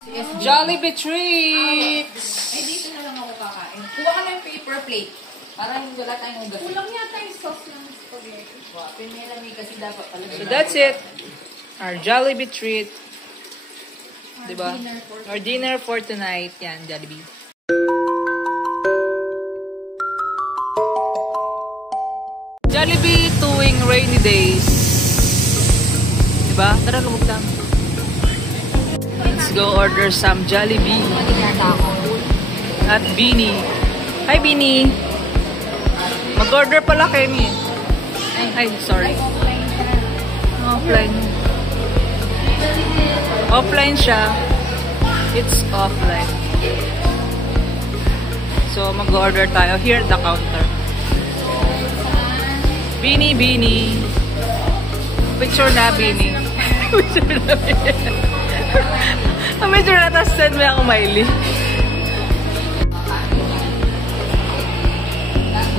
Jollibee treats! Ay, dito na lang ako kakain. Kuha ka na yung paper plate. Para hindi wala tayong ugat. Kulang yata yung sauce ng spaghetti. Pinilami kasi dapat pala. So that's it. Our Jollibee treat. Diba? Our dinner for tonight. Yan, Jollibee. Jollibee tuwing rainy days. Diba? Tara, lumog lang. Let's go order some Jollibee. At Beanie. Hi, Beanie. Mag-order pala Kenny. Ay, sorry. Offline. Offline siya. It's offline. So, mag-order tayo here at the counter. Beanie, Beanie. Picture na, Beanie. Picture na, Beanie. Picture na, tapos send mo ako, Miley.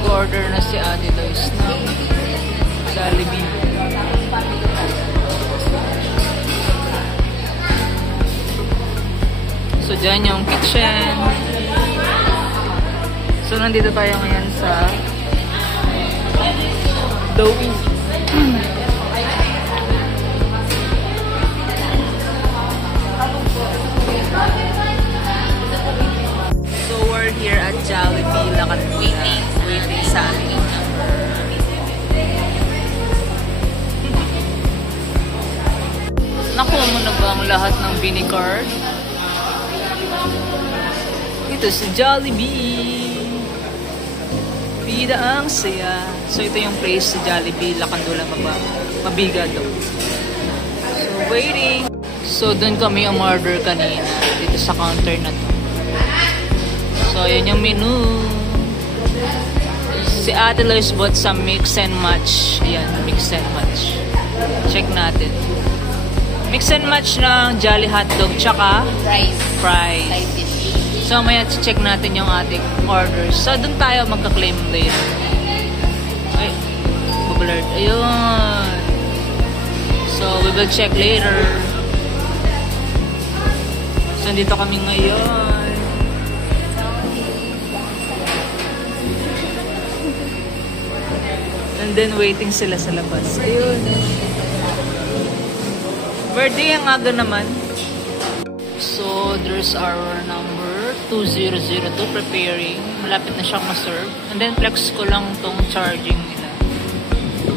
Order na si Ate Lois na Jollibee. So, dyan yung kitchen. So, nandito tayo ngayon sa Doughy. So, we're here at Jollibee. Waiting sa amin. Nakuha mo na ba ang lahat ng Beanie card? Ito si Jollibee. Pida ang saya. So, ito yung place sa Jollibee. Lakandula Mabiga daw. So, waiting. So, dun kami umorder kanina. Dito sa counter na to. So, yun yung menu. Si Ate Lois bought some mix and match. Ayan, mix and match. Check natin. Mix and match ng Jolly Hotdog tsaka fries. Side dish. So, maya check natin yung ating orders. So, dun tayo magka-claim later. Ay, blurred. Ayun. So, we will check later. So, dito kami ngayon. And then, waiting sila sa labas. Ayun. Birthday ang aga naman. So, there's our number 2002 preparing. Malapit na siyang ma-serve. And then, flex ko lang tong charging nila.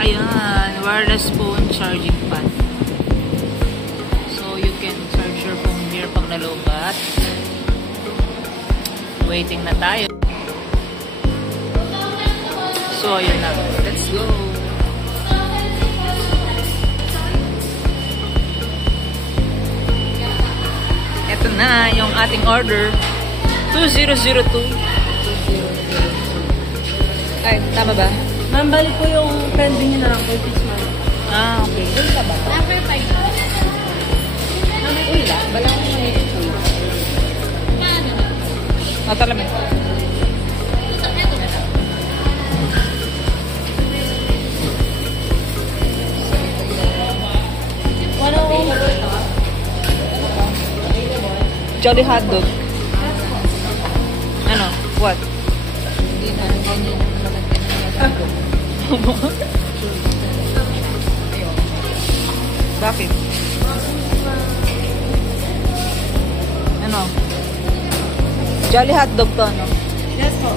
Ayan. Wireless phone charging pad. So, you can charge your phone here pag nalobat. Waiting na tayo. So, ayun na. Let's go! Ito na yung ating order. 2002. Ay, tama ba? Ma'am, balik po yung pending nyo na lang kay Fish Man. Ah, okay. Uy ka ba? Number 5. Uy la, balang mo na ito. Natalamin. Jolly Hotdog. Ano? What? Hindi na ganyan ang malagyan ng Bakit? Ano? Jolly Hotdog to, ano? Yes po.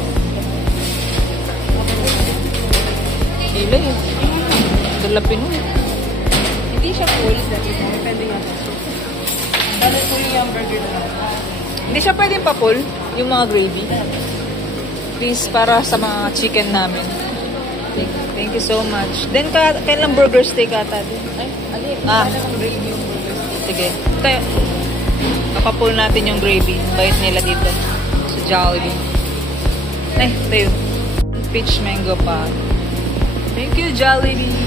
Ilay eh. Dalapin mo. Hindi siya full. May pending ako. Balik po yung burger na lang. Hindi siya pwedeng pa-pull, yung mga gravy. Please, para sa mga chicken namin. Thank you so much. Then, kailang burger steak ata din? Ay, alin. Ah. Gravy yung burger. Sige. Kaya, papapull natin yung gravy. Bait nila dito. Sa Jollibee. Ay, tayo. Peach mango pa. Thank you, Jollibee.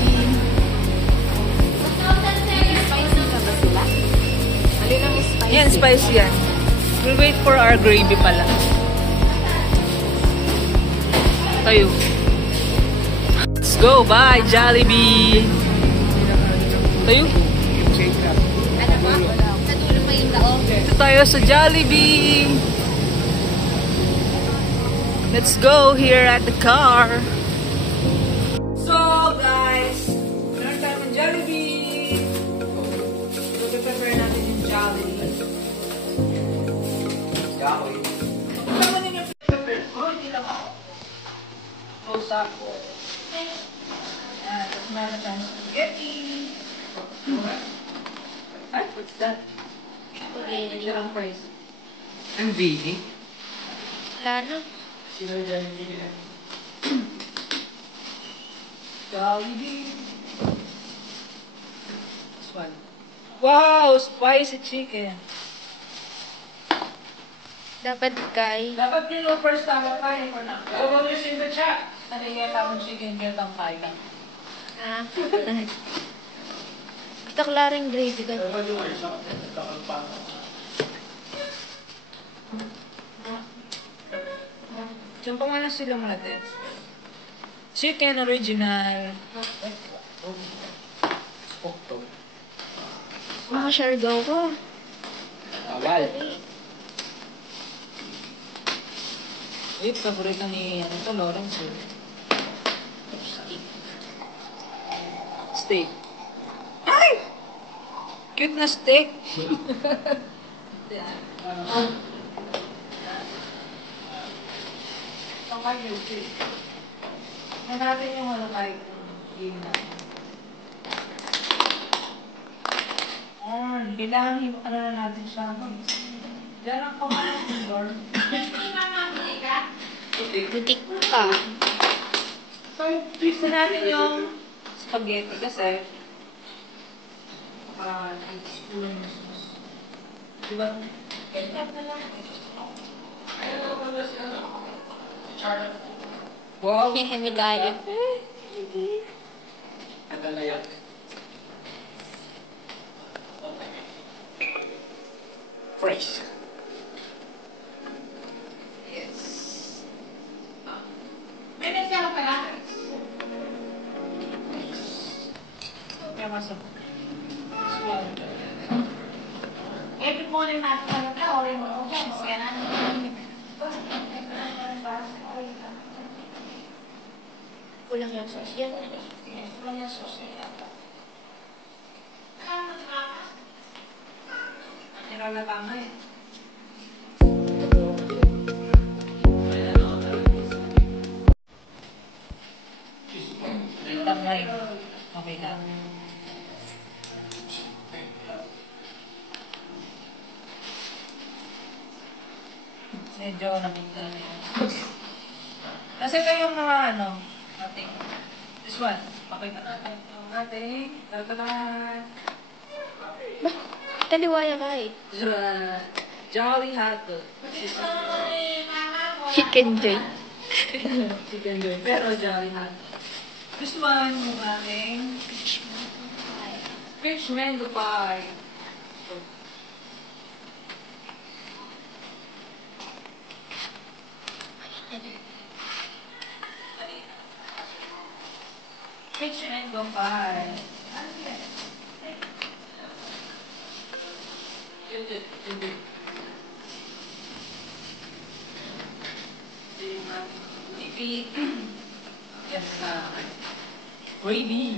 Yan, spicy yan. We'll wait for our gravy pala. Tayo. Let's go. Bye, Jollibee. Tayo. Ano ba? Sa dulo pa yung daong. tayo sa Jollibee. Let's go here at the car. So guys, meron tayo ng Jollibee. So prepare natin yung Jollibee. Jollibee. Kasama niyo yung prepare ko, hindi lang ako. Close up. Tapos meron tayong spaghetti. Ay, what's that? Okay. Sarang fries. Ang bigay. Wala na. Sino dyan yung bigay? Jollibee. This one. Wow, spicy chicken. Dapat kay. Dapat nyo first time kain ko na. What was in the chat? Nangyayari naman chicken ginatang kain ka. Ah. Gusto ko lang rin gravy ka. Diyan pa nga na sila natin. Chicken original. Makashare daw ko. Bawal. Wait, paborito ni ano to, Lawrence. Steak. Ay! Cute na steak. Ito kayo, natin yung ano kahit game na. Kailangan ano na natin siya. Diyan ang pamalang floor. Butik ka. Gusto natin yung spaghetti kasi diba? Wow! May tayo. Tagal na yan. Fresh. Yes. May nagkala pala. May masok. Every morning natin talaga, orin mo ako dyan. Kaya natin. Kulang yung sauce. Yan. Kulang yung sauce niya. Nilalaba nga eh. Tamay. Okay na. Medyo naminta na yun. Kasi kayong mga ano, ating, this one, pakita natin. Ating, tatalan. Taliwaya ka eh. Jolly Hotdog. Chicken joy. Chicken joy. Pero Jolly Hotdog. This one, yung ating fish mango pie. Fish mango pie. Yes, gravy.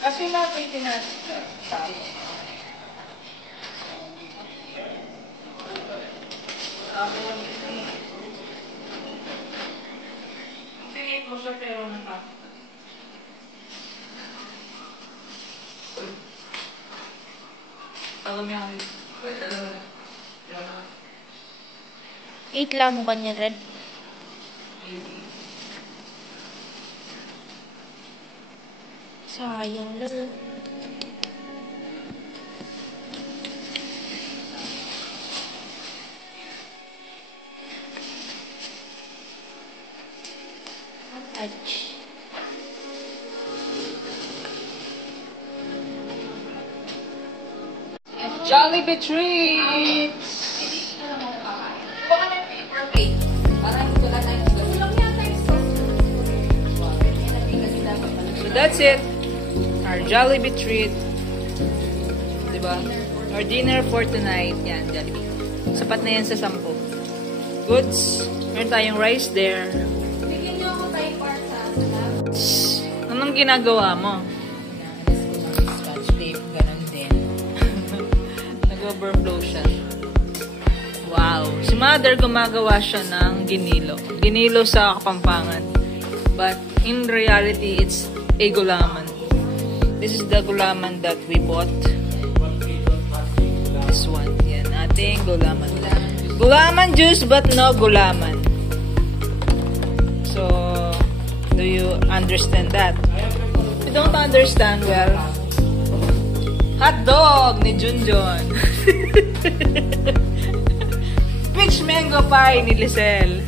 Kasi napwede natin tayo. Sige po siya pero naman. Alam niya kami. Eat lang mo kanya red. Sayang lang. Touch. Jollibee treats! Kuha ka ng paper plate. Para hindi wala tayong sauce. Kulang yata yung sauce. So that's it. Our Jollibee treat. Diba? Or dinner for tonight. Yan, Jollibee. Sapat na yan sa 10. Goods. Meron tayong rice there. Bigyan niyo ako tayo part sa Anong ginagawa mo? Scotch tape, ganun din. Nag-overflow siya. Wow. Si Mother gumagawa siya ng ginilo. Ginilo sa Kapampangan. But in reality, it's a gulaman. This is the gulaman that we bought. This one. Yan. Ating gulaman. Gulaman juice but no gulaman. So, do you understand that? If you don't understand, well, hot dog ni Junjun. Peach mango pie ni Lisel.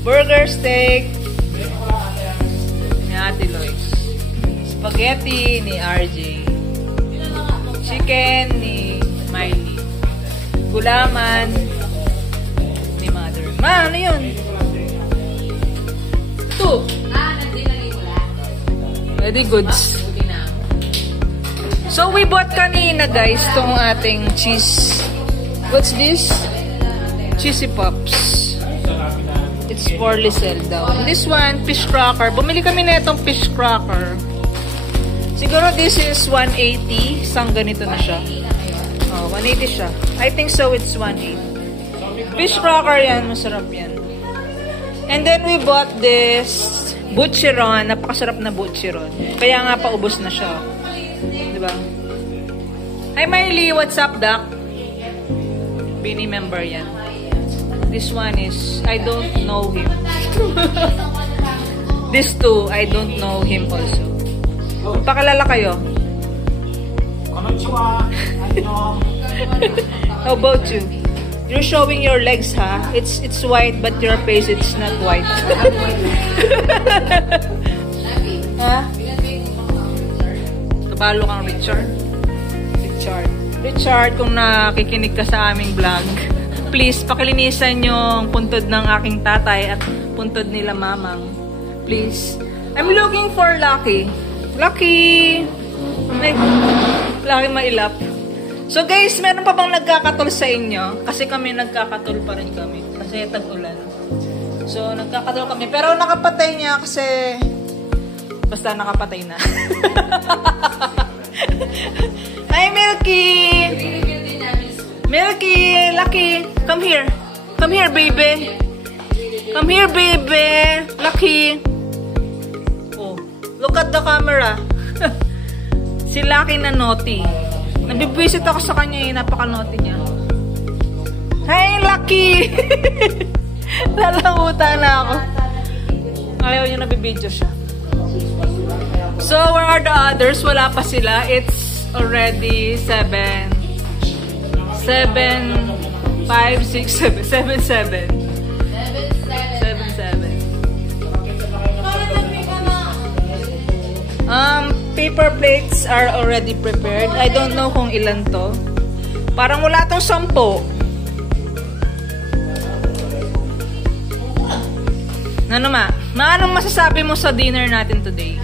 Burger steak ni Ate Lois. Spaghetti ni RJ. Chicken ni Miley. Gulaman ni Mother. Ma, ano yun? Ito. Ready goods. So, we bought kanina, guys, tong ating cheese. What's this? Cheesy Pops. It's for Lisel daw. This one, fish cracker. Bumili kami na itong fish cracker. Siguro this is 180. Isang ganito na siya. Oh, 180 siya. I think so, it's 180. Fish cracker yan. Masarap yan. And then we bought this butcheron. Napakasarap na butcheron. Kaya nga paubos na siya. Diba? Hi Miley, what's up, Doc? Bini member yan. This one is, I don't know him. This two, I don't know him also. Pakalala kayo. Konnichiwa. How about you? You're showing your legs, ha? It's white, but your face, it's not white. Ha? Kabalo kang Richard? Richard, kung nakikinig ka sa aming vlog, please, pakilinisan yung puntod ng aking tatay at puntod nila mamang. Please. I'm looking for Lucky. Lucky! Lucky mailap. So guys, meron pa bang nagkakatol sa inyo? Kasi kami nagkakatol pa rin kami. Kasi tag-ulan. So, nagkakatol kami. Pero nakapatay niya kasi... Basta nakapatay na. Hi, Milky! Milky! Lucky! Come here. Come here, baby. Come here, baby. Lucky. Oh, look at the camera. Si Lucky na naughty. Nabibwisit ako sa kanya eh. Napaka-naughty niya. Hi, Lucky! Lalamutan na ako. Ayaw niya nabibidyo siya. So, where are the others? Wala pa sila. It's already 7, 5, 6, 7, 7, 7. Paper plates are already prepared. I don't know kung ilan to. Parang wala tong 10. Ano ma? Anong masasabi mo sa dinner natin today?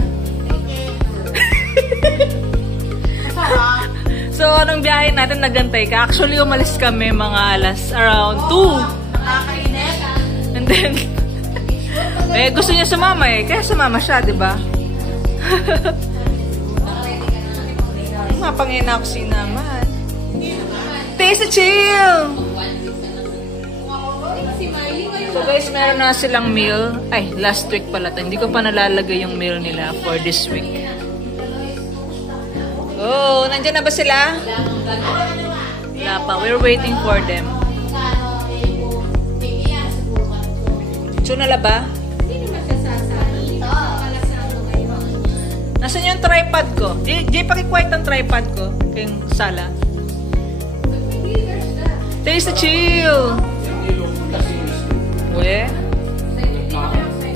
So, anong biyahe natin nagantay ka? Actually, umalis kami mga around 2. And then, gusto niya sumama eh. Kaya sumama siya, diba? Mapangina ako sinaman. Taste chill! So guys, meron na silang meal. Ay, last week pala. Hindi ko pa nalalagay yung meal nila for this week. Oh, nandyan na ba sila? Wala pa. We're waiting for them. Tsunala ba? Nasaan yung tripod ko? Jay, pakikwait ang tripod ko. Kayong sala. Taste the chill! We?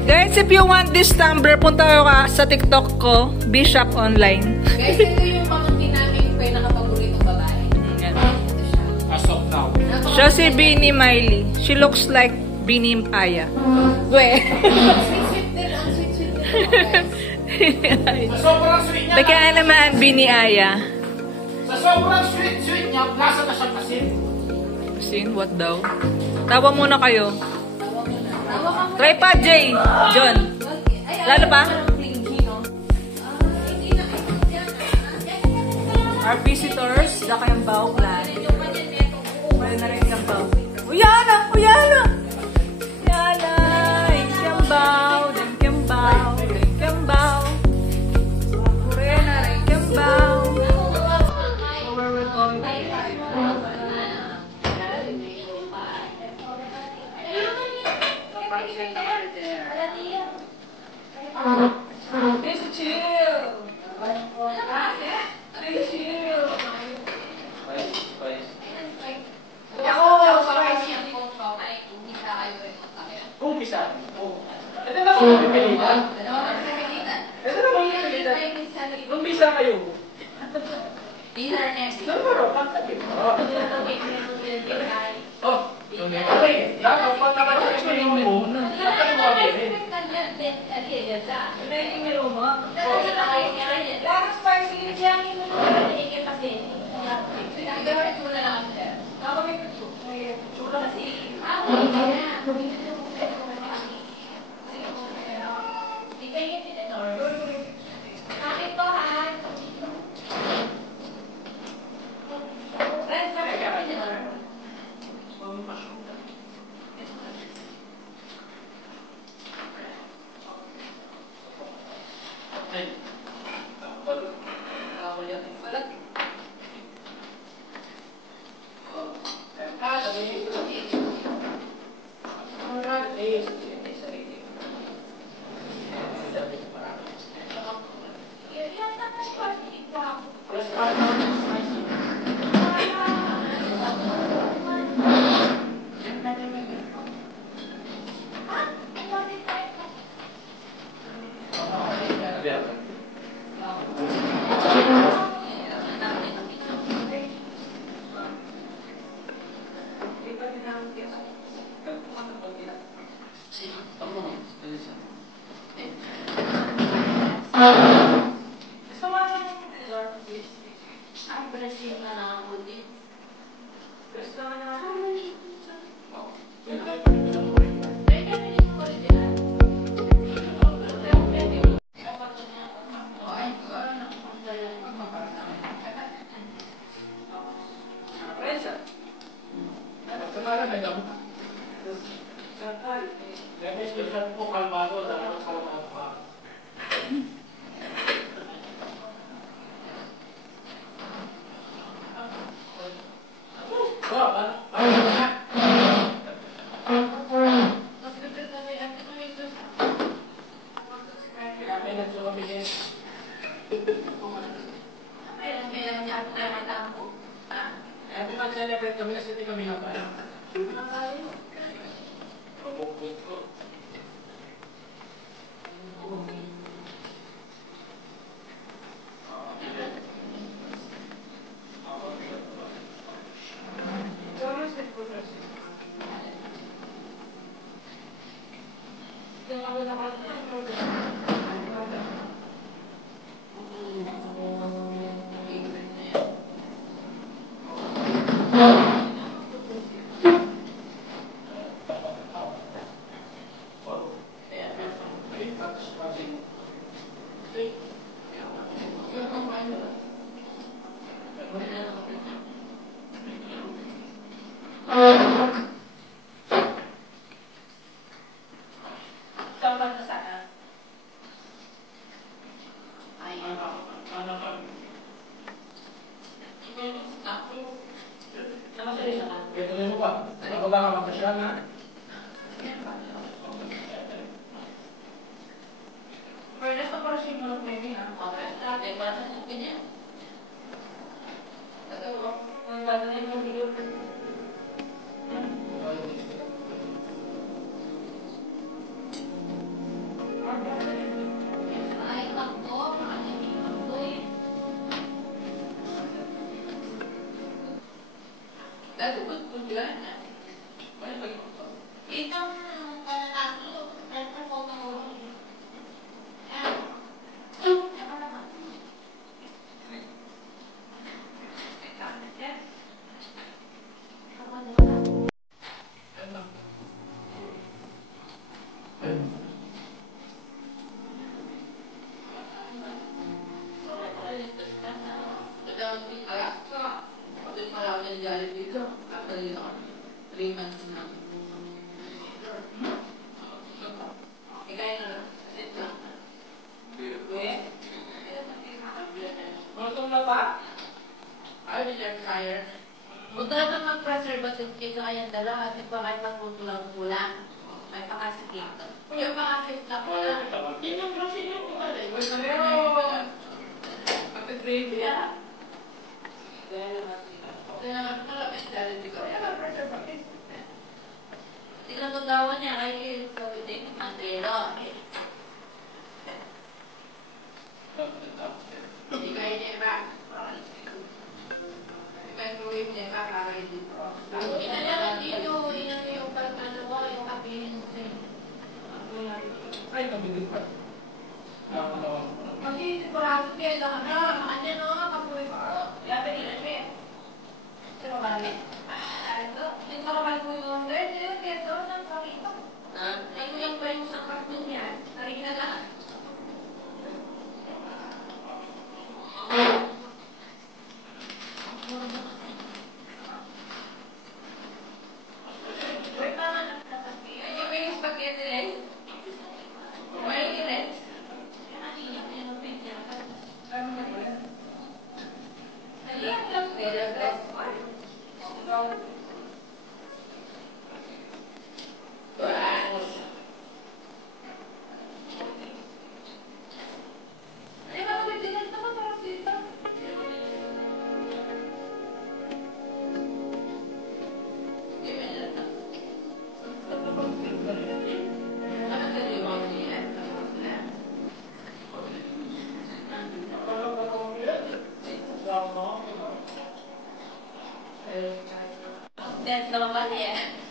Guys, if you want this tumbler, punta ka sa TikTok ko, Bishop Online. Guys, ito yung pamangkin namin pinaka-paboritong babae. As of now. Siya si Beanie Miley. She looks like Beanie Aya. We? Sweet din. Sa sobrang sweet niya, Baka naman biniaya. sa sobrang sweet niya, lasa na siyang asin. Sin, what daw? Tawa muna kayo. Tawa ka mo. Try pa, Jay. John. Ay, Lalo pa? Hindi na. Our visitors, da kayang bao plan. Wala na rin kang bao. Uyana! Uyana! Uyana! Ring bao, ring bao, ring bao. Kurena, ring bao. Where we're going. This is chill. This is chill. Umpisa. Oo. Ito na mga pipilitan. Ito na mga pipilitan. Umpisa kayo. Siguro, pagkakit. Oh. Okay. Dapat pag nakaka-explain mo, dapat mo kabihin. pa? Ay, air fryer. Huwag na naman mag-preservative cake na kayang dala kasi pa kayo magluto lang kulang. May pakasakit. Yung pakasakit na kulang. Yun yung kasi yung gravy ah. Kaya malapit dahil di ko. Kaya mag-preservative. Tingnan ko gawa niya ay sabitin ang kilo. Hindi kayo niya ba? Microwave niya ba? Kaya dito. Inalaman dito. Inan yung ano ko. Yung appearance. Ay, kabilis pa. Mag-iisigurado kayo lang na. Ano no? Kapuwi ko. Yabe ilan mo yan. Sino marami? Ito. Hindi ko naman po yung order. Hindi ko ito. Nang pakita. Ay, yung ba yung isang karton yan? Narina lang.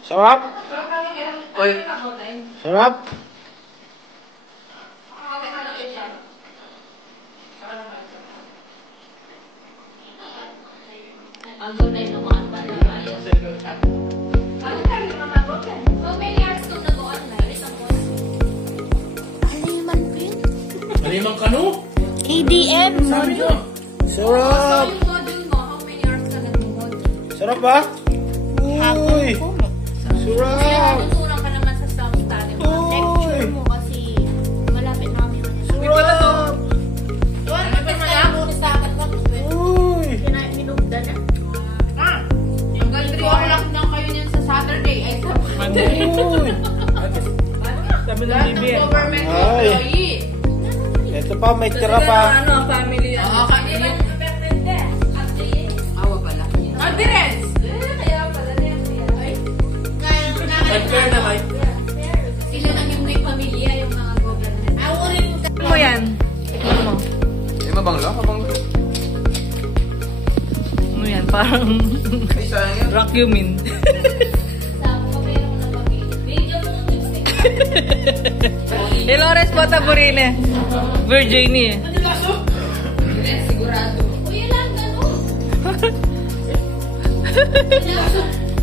Sarap? Oy. Sarap? Ang tunay na mga pala. So many hours kung nag-online. Isang buwan. Aliman pin? Malimang kanu? ADM. Sarap! Yung module mo, how many hours ka nag-module? Sarap ba? Uy! Sarap! Natutunan ka naman sa self-study mo. Lecture mo kasi malapit na kami mag- Sarap! Doon, magkasama sa akin mo. Uy! Minugda na. Hanggang 3 o'clock lang kayo niyan sa Saturday. Ay, sa Uy! Sabi ng BBM. government Ay. employee. Ito pa, may tira pa. Ano, family yan. Oo, kanina. Awa pala. Conference! Kaya pala niya. Ay. Nag-fair na may. Sila lang yung may pamilya, yung mga government. Ako rin. Ano mo yan? Ano mo? Eh, mabanglo? Mabanglo? Ano yan? Parang Ay, sayang yan. vacuumin. Sabi ko, meron ko na pamilya. Video mo ng lipstick. Ilores Botaburine. Virginia. Sigurado. Uy, lang, gano'n.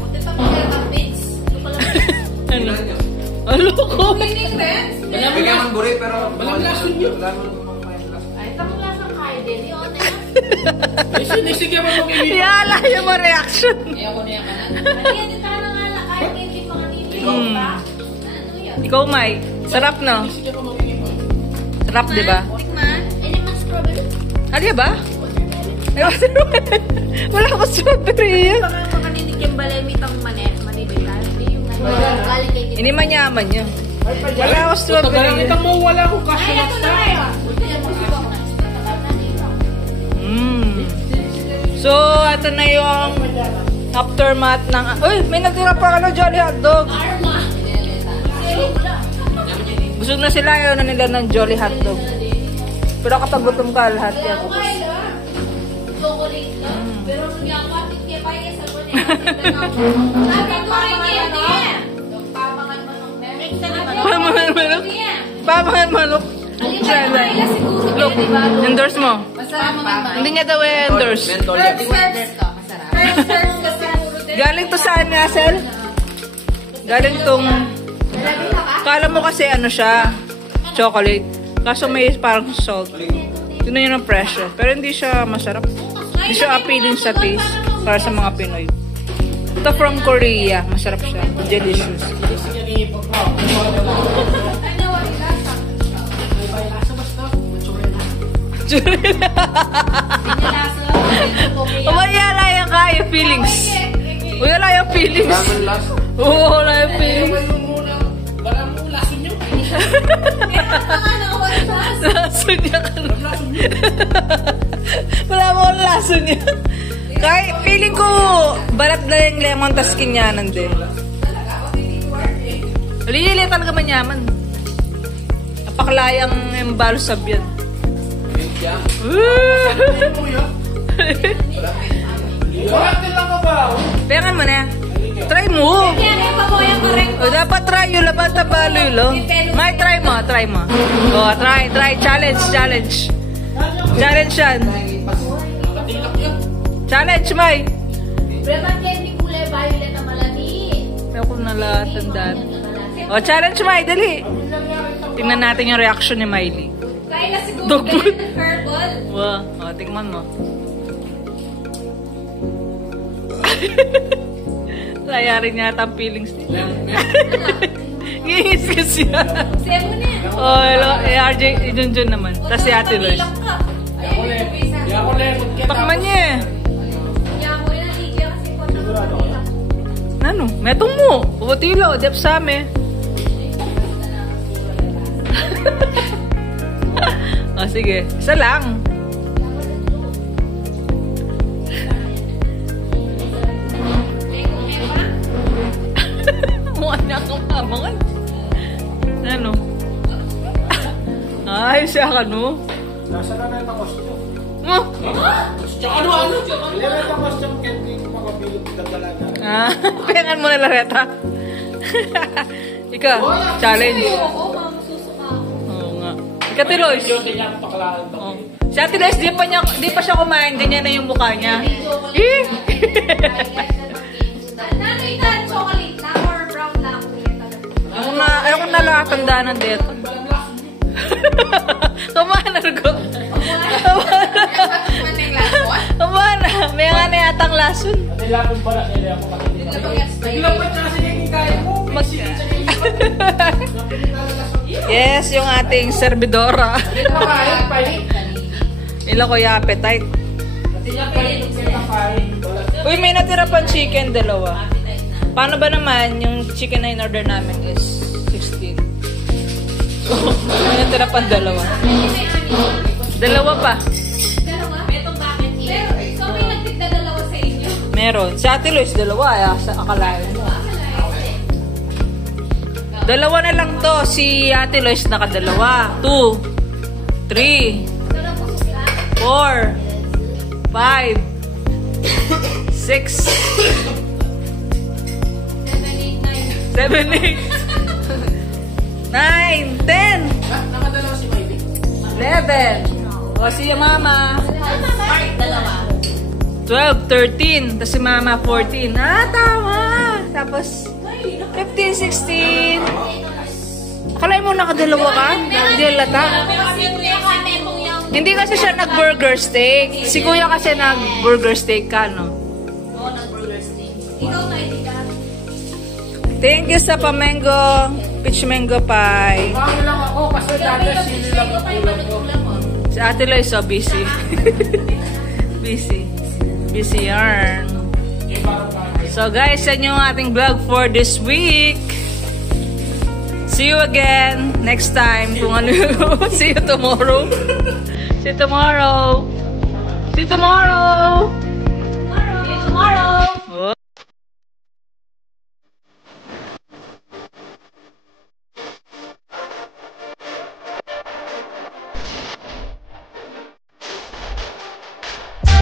Hindi pa kaya ka-bits. Ano? Ano ko? Meaning rents? Bigyan man buri, pero walang lason yun. Ay, tamang lasang kaya din. Yun, Sige mo mag-ibig. Yala yung mo reaction. Ayaw ko na yung kanan. Ay, yan yung tanong nga lang. Kahit hindi mga nilip. Ba? Ano yun? Ikaw, Mai. Sarap, no? Sarap, di ba? Tikman. Eh, naman strawberry. Ano ba? Wala ko strawberry yan. Baka makaninig yung balamitang manibita. Hindi yung galing kay Hindi manyaman yun. Wala ko strawberry yan. mo, wala akong Ay, ako na kayo. So, ito na yung aftermath ng... Uy, may natira pa Jolly Hotdog. Arma. Busog na sila, ayaw na nila ng Jolly Hotdog. Pero kapag gutom ka, lahat yan. Okay lang. Chocolate lang. Pero hindi ako atin kaya kaya sa kunin. Sabi ko rin hindi. Pamangan manok. Pamangan manok? Pamangan manok. Look, endorse mo. Hindi niya daw endorse. Galing to saan nga, Sel? Galing tong... Kala mo kasi ano siya, chocolate. Kaso may parang salt. Tignan niyo ng presyo. Pero hindi siya masarap. Hindi siya appealing sa taste para sa mga Pinoy. Ito from Korea. Masarap siya. Delicious. Pinilasa feelings. Lemon last. Oo, wala yung feelings. Wala mo, lason nyo. Lason niya ka. Wala mo ang lason niya. Kahit feeling ko, balat na yung lemon tas kinyanan din. Lili talaga manyaman. Napaklayang yung balusab yan. Wala lang ka ba? Pengan mo na. Try mo. O, dapat try yun. Laban tabalo yun, lo. May, try mo. O, try. Challenge. Challenge yan. Challenge, May. Breman candy kulay violet na malani. Ayaw ko nalatandaan. O, challenge, May. Dali. Tingnan natin yung reaction ni Miley. Kaya na siguro Double. ganyan ng herbal. Wow. O, tingnan mo. Layarin yata ang feelings niya. Ngingis kasi yan. Sebo na yan. Oh, hello. RJ, Junjun naman. Tapos si Ate Lois. Bilang ka. Kaya ako lemon kaya Takman niya eh. Kaya mo na ligya kasi ko na Ano? Metong mo. Puputilo. Dep sa amin. O, sige. Isa lang. Mukha niya akong mamangan. Ano? Ay, siya ka, no? Nasa na yung costume. Mo? Tsaka ano? Ilan yung costume kaya hindi ko makabilog dagalaga. Pengan mo na lareta. Ikaw, challenge. Oo, masusuka ako. Oo nga. Ikaw, Tiloy. Yun din yung paklaan. Oh. Si Ate Lois, di pa siya kumain. Ganyan na yung mukha niya. Eh! Nanay na chocolate lang or brown lang. Ayaw ko nalatandaan ng dito. Kamanar ko. Kamana. May nga na yatang lason. At ilapon pala kaya ako makikita. Ilapon siya kasi yung kaya ko. Yes, yung ating servidora. Ila ko yung appetite. Uy, may natira pang chicken, dalawa. Paano ba naman yung chicken na in-order namin is 16? So, may natira pang dalawa. Dalawa pa. Dalawa? Itong bakit pero, so may nagtigda dalawa sa inyo? Meron. Si Ate Lois, dalawa. Sa akalain mo. Dalawa na lang to. Si Ate Lois nakadalawa. 2, 3, 4, 5, 6, 7, 8, 9, 10, Nakadalawa si Miley. 11. O si Mama. Dalawa. 12, 13. Tapos si Mama, 14. Tama. Tapos 15, 16. Akala mo nakadalawa ka? Hindi lata. Hindi kasi siya nag-burger steak. Si Kuya kasi nag-burger steak ka, no? Oo, nag-burger steak. Ikaw na, hindi ka. Thank you sa pamengo, peach mango pie. Ano lang ako kasi dati sili lang ang ulam ko. Si Ate Lois, so busy. Busy yarn. So guys, yan yung ating vlog for this week. See you again next time. Kung ano see you tomorrow. See you tomorrow. See you tomorrow. See you tomorrow.